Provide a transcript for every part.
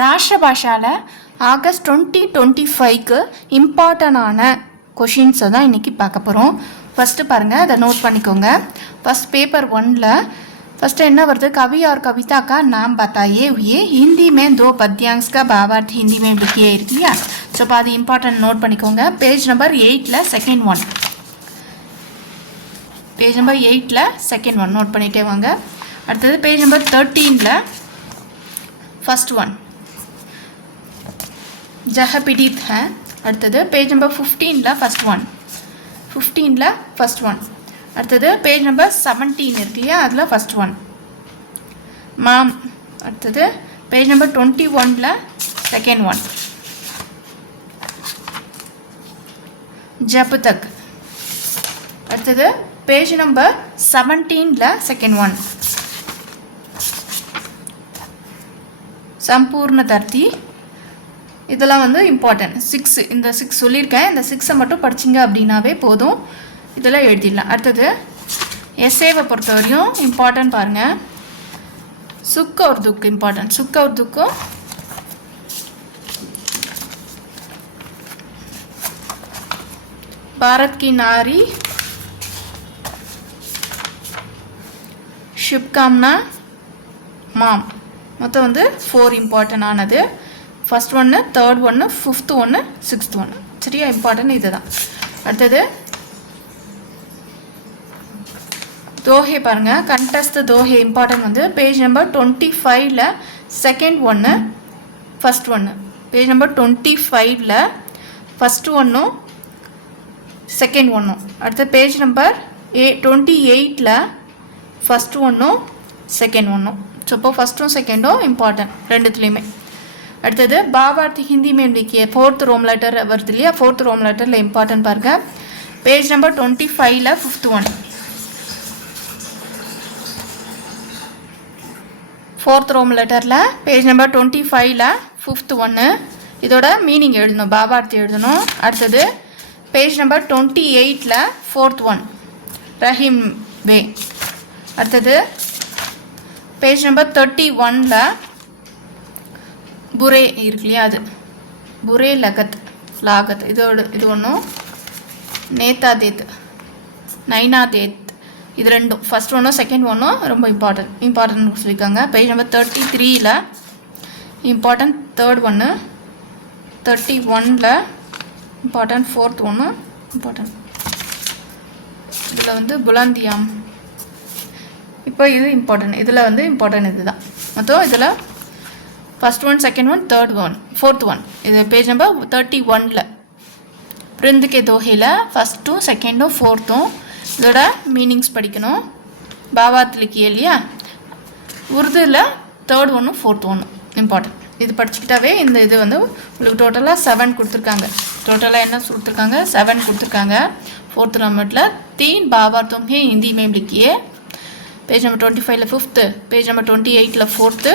ராஷ்டிர பாஷாவில் August 2025க்கு இம்பார்ட்டண்டான கொஷின்ஸை தான் இன்றைக்கி பார்க்க போகிறோம். ஃபஸ்ட்டு பாருங்கள், அதை நோட் பண்ணிக்கோங்க. ஃபஸ்ட் பேப்பர் 1ல் फर्स्ट என்ன வருது, कवि और कविता का नाम बताइए हुए हिंदी में दो पद्यांश का भावार्थ हिंदी में लिखिए இருக்கு இல்லையா. ஸோ இப்போ அது இம்பார்ட்டன்ட் நோட் பண்ணிக்கோங்க. பேஜ் நம்பர் 8ல் செகண்ட் ஒன், பேஜ் நம்பர் 8ல் செகண்ட் ஒன் நோட் பண்ணிகிட்டே வாங்க. அடுத்தது பேஜ் நம்பர் 13ல் ஃபஸ்ட் ஒன் जह पीड़ित है. அடுத்தது பேஜ் நம்பர் 15ல் ஃபஸ்ட் ஒன், 15ல் ஃபஸ்ட் ஒன். அடுத்தது பேஜ் நம்பர் 17 இருக்கு இல்லையா, அதில் ஃபஸ்ட் ஒன் மாம். அடுத்தது பேஜ் நம்பர் 21ல் செகண்ட் ஒன் ஜப் தக். அடுத்தது பேஜ் நம்பர் 17ல் செகண்ட் ஒன் சம்பூர்ண தர்த்தி. இதெல்லாம் வந்து இம்பார்ட்டன்ட். 6 இந்த 6 சொல்லியிருக்கேன். இந்த 6 மட்டும் படிச்சிங்க அப்படின்னாவே போதும், இதெல்லாம் எழுதிடலாம். அடுத்தது எஸ்ஏவை பொறுத்த வரையும் இம்பார்ட்டன்ட் பாருங்கள். சுக் और दुख इम्पॉर्टेंट. सुख और दुख को भारत की नारी शुभकामना माम. மொத்தம் வந்து 4 இம்பார்ட்டன்ட் ஆனது. ஃபஸ்ட் ஒன்று, தேர்ட் ஒன்று, ஃபிஃப்த் ஒன்று, சிக்ஸ்த் ஒன்று. சரியா, இம்பார்ட்டன்ட் இது தான். அடுத்தது தோஹே பாருங்கள். கண்டஸ்ட் தோஹே இம்பார்ட்டன்ட் வந்து பேஜ் நம்பர் 25ல் செகண்ட் ஒன்று, ஃபஸ்ட் ஒன்று. பேஜ் நம்பர் 25ல் ஃபஸ்ட்டு ஒன்றும் செகண்ட் ஒன்றும். அடுத்த பேஜ் நம்பர் 28ல் ஃபஸ்ட்டு ஒன்றும் செகண்ட் ஒன்றும். ஸோ இப்போ ஃபஸ்ட்டும் செகண்டும் இம்பார்ட்டன்ட் ரெண்டுத்துலேயுமே. அடுத்தது பாவார்த்தி ஹிந்தி में लिखिए. फोर्थ रोम लेटर வருது இல்லையா, फोर्थ रोम लेटரில் இம்பார்ட்டன்ட் பாருங்கள். பேஜ் நம்பர் 25ல் ஃபிஃப்த் ஒன், फोर्थ रोम लेटரில் பேஜ் நம்பர் 25ல் ஃபிஃப்த் ஒன்று. இதோட மீனிங் எழுதணும், பாவார்த்தி எழுதணும். அடுத்தது பேஜ் நம்பர் 28ல் ஃபோர்த் ஒன் ரஹீம் வே. அடுத்தது பேஜ் நம்பர் 31ல் புரே இருக்கு இல்லையா, அது புரே லகத் லாகத். இதோட இது ஒன்றும் நேதா தேத் நைனா தேத். இது ரெண்டும் ஃபஸ்ட் ஒன்றும் செகண்ட் ஒன்றும் ரொம்ப இம்பார்ட்டன்ட் சொல்லியிருக்காங்க. பேஜ் நம்பர் 33ல் இம்பார்ட்டன்ட் தேர்ட் ஒன்று, 31ல் இம்பார்ட்டன்ட் ஃபோர்த் ஒன்று இம்பார்ட்டன்ட். இதில் வந்து புலந்தியாம். இப்போ இது இம்பார்ட்டன்ட், இதில் வந்து இம்பார்ட்டன்ட் இது தான். மொத்தம் இதில் first one, second one, third one, fourth one. இது பேஜ் நம்பர் 31ல் பிரிந்து கே தோஹையில் ஃபஸ்ட்டும் செகண்டும் ஃபோர்த்தும். இதோட மீனிங்ஸ் படிக்கணும். பாவார்த் லிக்கியே இல்லையா, உருதுவில் தேர்ட் ஒன்றும் ஃபோர்த் ஒன்றும் இம்பார்ட்டன்ட். இது படிச்சுக்கிட்டாவே இந்த இது வந்து உங்களுக்கு டோட்டலாக 7 கொடுத்துருக்காங்க. டோட்டலாக என்ன கொடுத்துருக்காங்க, 7 கொடுத்துருக்காங்க. ஃபோர்த் நம்பரில் 3 பாவார்த்தும் ஹே ஹிந்தி में लिखिए. பேஜ் நம்பர் 25ல் ஃபிஃப்த்து, பேஜ் நம்பர் 28ல் ஃபோர்த்து,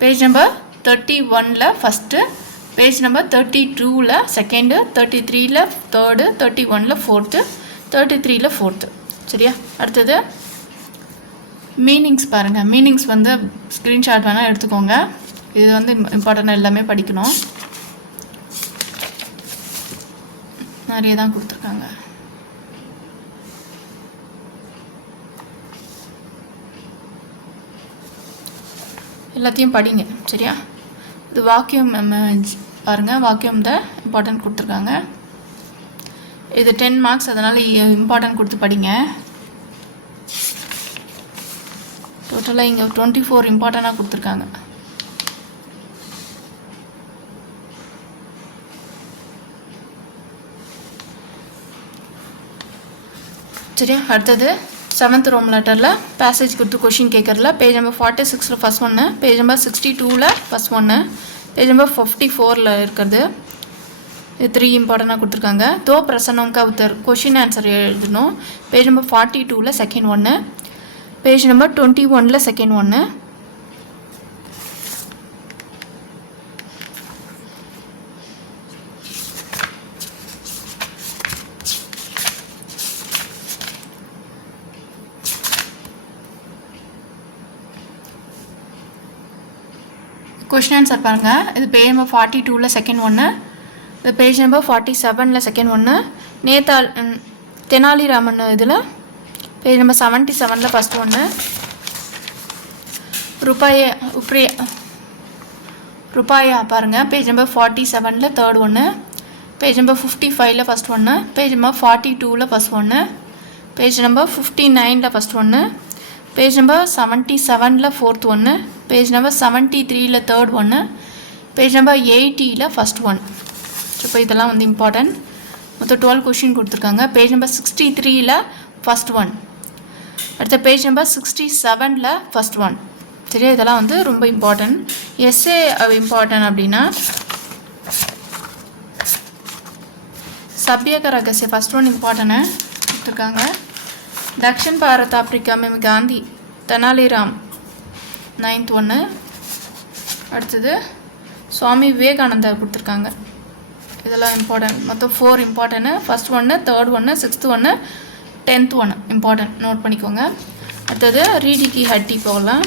பேஜ் நம்பர் 31ல் ஃபஸ்ட்டு, பேஜ் நம்பர் 32ல் செகண்டு, 33ல் தேர்டு, 31ல் ஃபோர்த்து, 33ல் ஃபோர்த்து. சரியா, அடுத்தது மீனிங்ஸ் பாருங்கள். மீனிங்ஸ் வந்து ஸ்க்ரீன்ஷாட் வேணால் எடுத்துக்கோங்க. இது வந்து இம்பார்ட்டன்ட், எல்லாமே படிக்கணும். நிறைய தான் கொடுத்துருக்காங்க. எல்லாத்தையும் படிங்க. சரியா, இது வாக்கியம் பாருங்கள். வாக்கியம் தான் இம்பார்ட்டன்ட் கொடுத்துருக்காங்க. இது 10 மார்க்ஸ், அதனால் இம்பார்ட்டன்ட் கொடுத்து படிங்க. டோட்டலாக இங்கே 24 இம்பார்ட்டண்ட்டாக கொடுத்துருக்காங்க. சரியா, அடுத்தது 7th ரோம் லெட்டரில் பேசேஜ் கொடுத்து கொஷின் கேட்குறதுல பேஜ் நம்பர் 46ல் ஃபஸ்ட் ஒன்று, பேஜ் நம்பர் 62ல் ஃபஸ்ட் ஒன்று, பேஜ் நம்பர் 54ல் இருக்கிறது. இது 3 இம்பார்ட்டண்ட்டாக கொடுத்துருக்காங்க. தோ பிரசன்னம்கா உத்தர் கொஷின் ஆன்சர் எழுதணும். பேஜ் நம்பர் 42ல் செகண்ட் ஒன்று, பேஜ் நம்பர் 21ல் செகண்ட் ஒன்று. கொஷின் ஆன்சர் பாருங்கள். இது பேஜ் நம்பர் 42 செகண்ட் ஒன்று, இது பேஜ் நம்பர் 47 செகண்ட் ஒன்று. தெனாலிராமன் இதில் பேஜ் நம்பர் 77 ஃபஸ்ட் ஒன்று. ருபாயா பாருங்கள் பேஜ் நம்பர் 47 தேர்ட் ஒன்று. பேஜ் நம்பர் 55 ஃபஸ்ட் ஒன்று. பேஜ் நம்பர் 42 ஃபஸ்ட் ஒன்று. பேஜ் நம்பர் 59 ஃபஸ்ட் ஒன்று. பேஜ் நம்பர் 77 ஃபோர்த் ஒன்று. பேஜ் நம்பர் 73 தேர்ட் ஒன்று. Page number 80 first one. இப்போ இதெல்லாம் வந்து இம்பார்ட்டன்ட். மொத்தம் 12 கொஷின் கொடுத்துருக்காங்க. Page number 63 first one. அடுத்த பேஜ் நம்பர் 67 ஃபஸ்ட் ஒன். சரியா, இதெல்லாம் வந்து ரொம்ப இம்பார்ட்டன்ட். எஸ்ஏ இம்பார்ட்டன்ட் அப்படின்னா சபியக ரகசிய ஃபஸ்ட் ஒன் இம்பார்ட்டன்ட்டு கொடுத்துருக்காங்க. தக்ஷின் பாரத் ஆப்பிரிக்கா மேம் காந்தி தெனாலிராம் 9th ஒன்று. அடுத்தது சுவாமி விவேகானந்தா கொடுத்துருக்காங்க. இதெல்லாம் இம்பார்ட்டன்ட். மொத்தம் 4 இம்பார்ட்டன்ட்டு. ஃபஸ்ட் ஒன்று, தேர்ட் ஒன்று, 6th ஒன்று, 10th ஒன்று இம்பார்ட்டன்ட். நோட் பண்ணிக்கோங்க. அடுத்தது ரீடி கி ஹட்டி போகலாம்.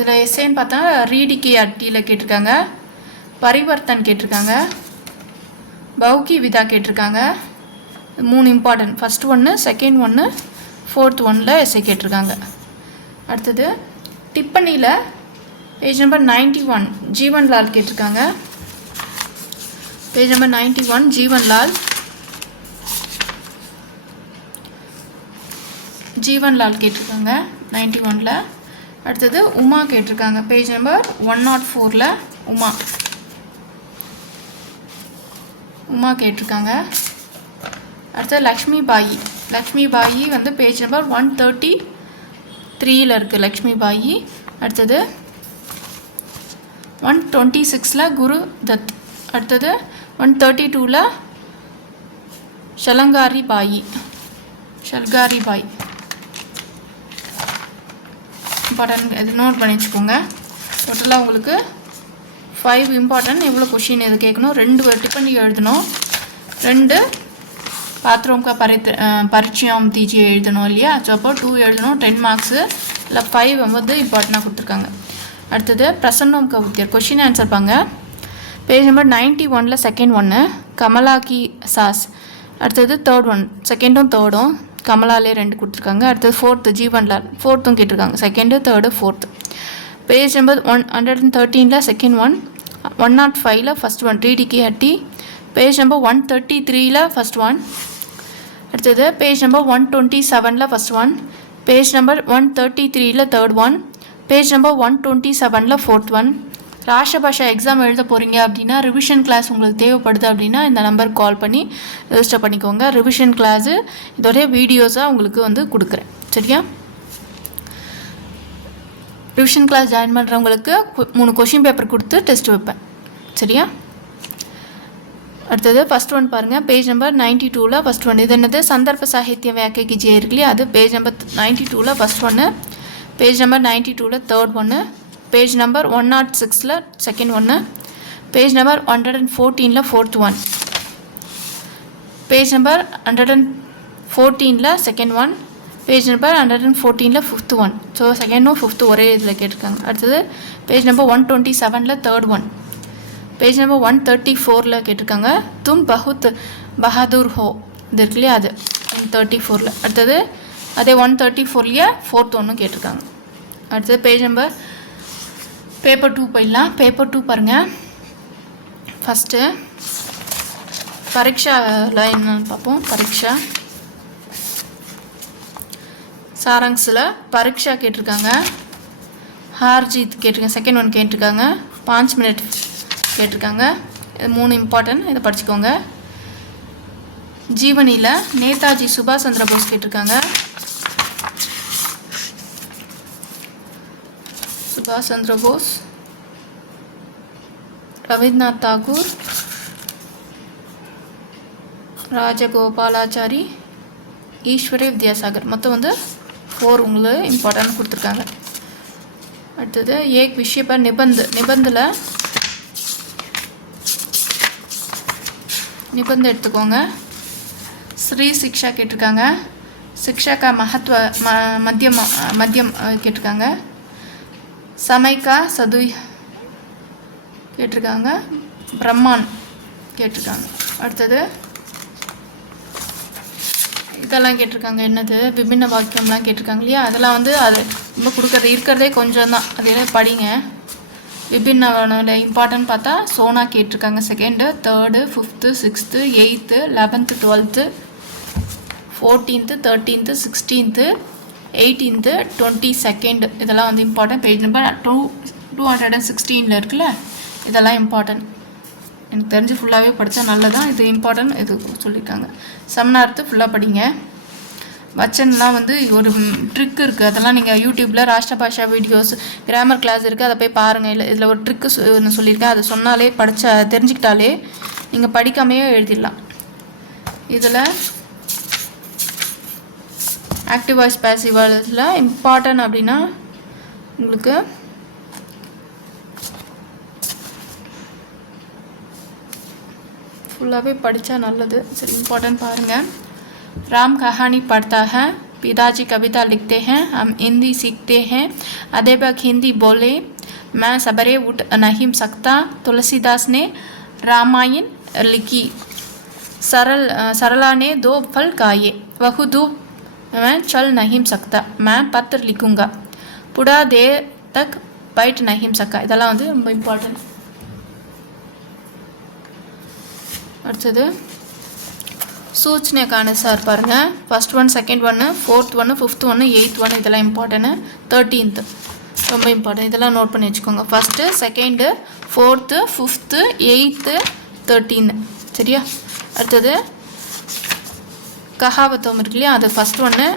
இதில் எஸ்ஏன்னு பார்த்தா ரீடிகி அட்டியில் கேட்டிருக்காங்க, பரிவர்த்தன் கேட்டிருக்காங்க, பௌக்கி விதா கேட்டிருக்காங்க. 3 இம்பார்ட்டன்ட். ஃபஸ்ட் ஒன்று, செகண்ட் ஒன்று, ஃபோர்த் ஒன்னில் எஸ்ஏ கேட்டிருக்காங்க. அடுத்தது டிப்பனியில் பேஜ் நம்பர் 91 ஜீவன்லால் கேட்டிருக்காங்க. பேஜ் நம்பர் 91 ஜீவன்லால் கேட்டிருக்காங்க 91ல். அடுத்தது உமா கேட்டிருக்காங்க. பேஜ் நம்பர் 104 உமா கேட்டிருக்காங்க. அடுத்தது லக்ஷ்மி பாயி வந்து பேஜ் நம்பர் 133 இருக்குது லக்ஷ்மி பாயி. அடுத்தது 126 குரு தத். அடுத்தது 132 ஷல்காரி பாய். இம்பார்ட்டன்ட் இது நோட் பண்ணி வச்சுக்கோங்க. டோட்டலாக உங்களுக்கு 5 இம்பார்ட்டன்ட். எவ்வளோ கொஷின் இது கேட்கணும், 2 டிப்பனி எழுதணும், 2 பாத்ரூம் கா பரிச்சயம் தீஜி எழுதணும் இல்லையா. ஸோ அப்போ 2 எழுதணும், 10 மார்க்ஸு. இல்லை 5 வந்து இம்பார்ட்டண்ட்டாக கொடுத்துருக்காங்க. அடுத்தது பிரசன்னம் கா உத்தியர் கொஷின் ஆன்சர் பாங்க. பேஜ் நம்பர் 91 செகண்ட் ஒன்று கமலா கி சாஸ். அடுத்தது தேர்ட் ஒன், செகண்டும் தேர்டும் கமலாலே 2 கொடுத்துருக்காங்க. அடுத்தது ஃபோர்த்து ஜீவன்லால், ஃபோர்த்தும் கேட்டிருக்காங்க, second third fourth. Page number 113 second one, 105 first one ரீடிகி ஹட்டி. Page number 133 first one. அடுத்தது page number 127 first one. Page number 133 third one. Page number 127 fourth one. Rashtrabhasha exam எழுத போகிறீங்க அப்படின்னா ரிவிஷன் கிளாஸ் உங்களுக்கு தேவைப்படுது அப்படின்னா இந்த நம்பருக்கு கால் பண்ணி ரெஜிஸ்டர் பண்ணிக்கோங்க. ரிவிஷன் கிளாஸு இதோடைய வீடியோஸாக உங்களுக்கு வந்து கொடுக்குறேன். சரியா, ரிவிஷன் கிளாஸ் ஜாயின் பண்ணுறவங்களுக்கு 3 கொஷின் பேப்பர் கொடுத்து டெஸ்ட் வைப்பேன். சரியா, அடுத்தது ஃபஸ்ட் ஒன் பாருங்கள். Page number 92 first one. இது என்னது சந்தர்ப்ப சாகித்ய வியாக்கிய கிஜே இருக்கு இல்லையா, அது பேஜ் நம்பர் 92 ஃபஸ்ட் ஒன்று. பேஜ் நம்பர் 92 தேர்ட் ஒன்று. பேஜ் நம்பர் 106 செகண்ட் ஒன்று. Page number 114 fourth one. Page number 114 second one. Page number 114 fifth one. So செகண்டும் ஃபிஃப்த்து ஒரே இதில் கேட்டிருக்காங்க. அடுத்தது page number 127 third one. Page number 134 கேட்டிருக்காங்க தும் பஹுத் பஹாதூர் ஹோ, இது இருக்கு இல்லையா, அது 134. அடுத்தது அதே 134 ஃபோர்த் ஒன்று கேட்டிருக்காங்க. அடுத்தது பேஜ் நம்பர் பேப்பர் 2 போயிடலாம். பேப்பர் 2 பாருங்கள். ஃபஸ்ட்டு பரீட்சாவில் என்னன்னு பார்ப்போம். பரீட்சா சாராங்ஸில் பரீட்சா கேட்டிருக்காங்க, ஹார்ஜீத் கேட்டிருக்காங்க, செகண்ட் ஒன் கேட்டிருக்காங்க, 5 மினிட் கேட்டிருக்காங்க. இது 3 இம்பார்ட்டன்ட், இதை படிச்சுக்கோங்க. ஜீவனியில் நேதாஜி சுபாஷ் சந்திர போஸ் கேட்டிருக்காங்க, சுபாஷ் சந்திர போஸ், ரவீந்திரநாத் தாகூர், ராஜகோபாலாச்சாரி, ஈஸ்வரி வித்யாசாகர். மொத்தம் வந்து 4 உங்களுக்கு இம்பார்ட்டன்ட் கொடுத்துருக்காங்க. அடுத்தது एक विषय पर निबंध निबंधல निबंध எடுத்துக்கோங்க ஸ்ரீ சிக்ஷா கேட்டிருக்காங்க शिक्षा का महत्व मध्यम मध्यम கேட்டிருக்காங்க समय का सदु கேட்டிருக்காங்க பிரம்மான் கேட்டிருக்காங்க அடுத்தது இதெல்லாம் கேட்டிருக்காங்க என்னது விபின்ன வாக்கியம்லாம் கேட்டிருக்காங்க இல்லையா அதெல்லாம் வந்து அது ரொம்ப கொடுக்குறது இருக்கிறதே கொஞ்சம் தான் அதெல்லாம் படிங்க விபின்ன இம்பார்ட்டன்ட் பார்த்தா சோனா கேட்டிருக்காங்க second third fifth sixth eighth 11th 12th 14th 13th 16th 18th 22nd இதெல்லாம் வந்து இம்பார்ட்டன்ட் பேஜ் நம்பர் 216 இருக்குல்ல இதெல்லாம் இம்பார்ட்டன்ட் எனக்கு தெரிஞ்சு ஃபுல்லாகவே படித்தா நல்லதான் இது இம்பார்ட்டன்ட் இது சொல்லியிருக்காங்க சம்னார்த்து ஃபுல்லாக படிங்க வச்சன்லாம் வந்து ஒரு ட்ரிக் இருக்குது அதெல்லாம் நீங்கள் யூடியூப்பில் ராஷ்டிர பாஷா வீடியோஸ் கிராமர் கிளாஸ் இருக்குது அதை போய் பாருங்கள் இல்லை இதில் ஒரு ட்ரிக்கு சொல்லியிருக்கேன் அதை சொன்னாலே தெரிஞ்சுக்கிட்டாலே நீங்கள் படிக்காமையே எழுதிடலாம் இதில் ஆக்டிவ் வாய்ஸ் பேசிவ் வாய்ஸில் இம்பார்ட்டன்ட் அப்படின்னா உங்களுக்கு ஃபுல்லாகவே படித்தா நல்லது சரி இம்பார்ட்டன்ட் பாருங்கள் राम कहानी पढ़ता है पिताजी कविता लिखते हैं हम हिंदी सीखते हैं अध्यापक हिंदी बोले मैं सबरे उठ नहीं सकता तुलसीदास ने रामायण लिखी सरला ने 2 फल खाए वह धूप मैं चल नहीं सकता मैं पत्र लिखूँगा पूरा देर तक बैठ नहीं सका இதெல்லாம் வந்து ரொம்ப இம்பார்ட்டன்ட் அடுத்தது सूचने का अनुसार பாருங்க ஃபர்ஸ்ட் ஒன் செகண்ட் ஒன்று ஃபோர்த் ஒன்று ஃபிஃப்த் ஒன்று எயித் ஒன்று இதெல்லாம் இம்பார்ட்டன்ட் 13th ரொம்ப இம்பார்ட்டன்ட் இதெல்லாம் நோட் பண்ணி வச்சுக்கோங்க first second fourth fifth eighth 13 சரியா அடுத்தது கஹாவத்தம் இருக்கு இல்லையா அது ஃபஸ்ட் ஒன்று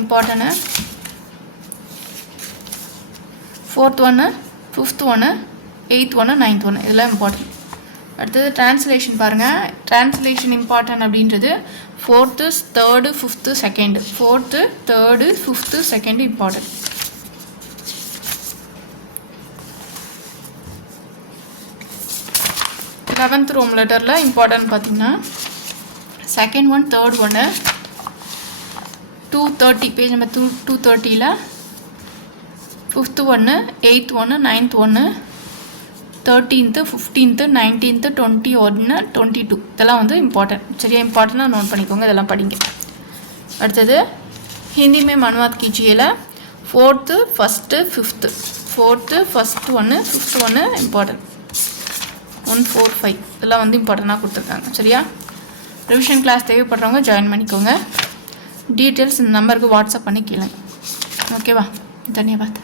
இம்பார்ட்டன்ட் ஃபோர்த் ஒன்று ஃபிஃப்த் ஒன்று எயித் ஒன்று 9th ஒன்று இதெல்லாம் இம்பார்ட்டன்ட் அடுத்தது டிரான்ஸ்லேஷன் பாருங்கள் டிரான்ஸ்லேஷன் இம்பார்ட்டன்ட் அப்படின்றது 4th 3rd 5th 2nd 4th 3rd 5th 2nd important eleventh ரோம் லெட்டரில் இம்பார்ட்டன்ட் பார்த்தீங்கன்னா செகண்ட் ஒன் தேர்ட் ஒன்று 230 பேஜ் நம்பர் 230ல் ஃபிஃப்த்து ஒன்று எயித் ஒன்று 9th ஒன்று 13th 15th 19th 21 22 இதெல்லாம் வந்து இம்பார்ட்டன்ட் சரியா இம்பார்ட்டன்ட்டாக நோட் பண்ணிக்கோங்க இதெல்லாம் படிங்க அடுத்தது हिंदी में अनुवाद कीजिएला 4th 1st 5th 4th 1st ஒன்று 5th ஒன்று இம்பார்ட்டன்ட் 1 4 5 இதெல்லாம் வந்து இம்பார்ட்டண்ட்டாக கொடுத்துருக்காங்க சரியா ரிவிஷன் கிளாஸ் தேவைப்படுறவங்க ஜாயின் பண்ணிக்கோங்க டீட்டெயில்ஸ் இந்த நம்பருக்கு வாட்ஸ்அப் பண்ணி கேளுங்க ஓகேவா தன்யவாத்